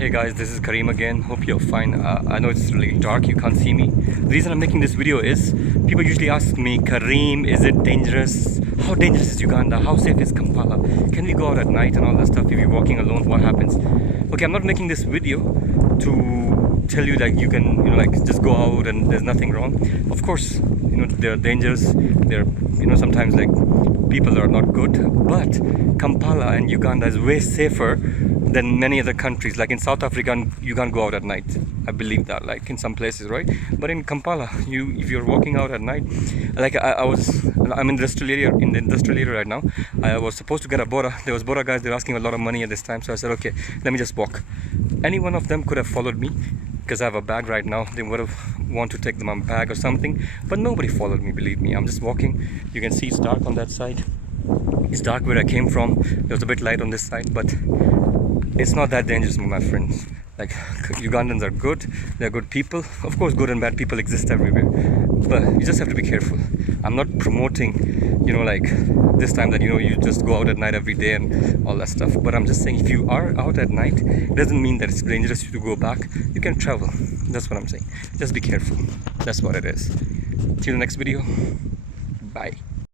Hey guys, this is Kareem again. Hope you're fine. I know it's really dark, you can't see me. The reason I'm making this video is people usually ask me, Kareem, is it dangerous? How dangerous is Uganda? How safe is Kampala? Can we go out at night and all that stuff? If you're walking alone, what happens? Okay, I'm not making this video to tell you that you can, like just go out and there's nothing wrong. Of course, there are dangers. There, sometimes like people are not good, but Kampala and Uganda is way safer than many other countries. Like in South Africa, you can't go out at night. I believe that, like in some places, right? But in Kampala, if you're walking out at night, like I'm in the industrial area right now. I was supposed to get a Bora. There was Bora guys. They're asking a lot of money at this time, so I said, okay, let me just walk. Any one of them could have followed me because I have a bag right now. They would have want to take them on bag or something, but nobody followed me. Believe me, I'm just walking. You can see it's dark on that side. It's dark where I came from. There was a bit light on this side, but it's not that dangerous, my friends. Like, Ugandans are good, they're good people. Of course, good and bad people exist everywhere, but you just have to be careful. I'm not promoting, like this time that, you just go out at night every day and all that stuff. But I'm just saying, if you are out at night, it doesn't mean that it's dangerous to go back. You can travel. That's what I'm saying. Just be careful. That's what it is. Till the next video. Bye.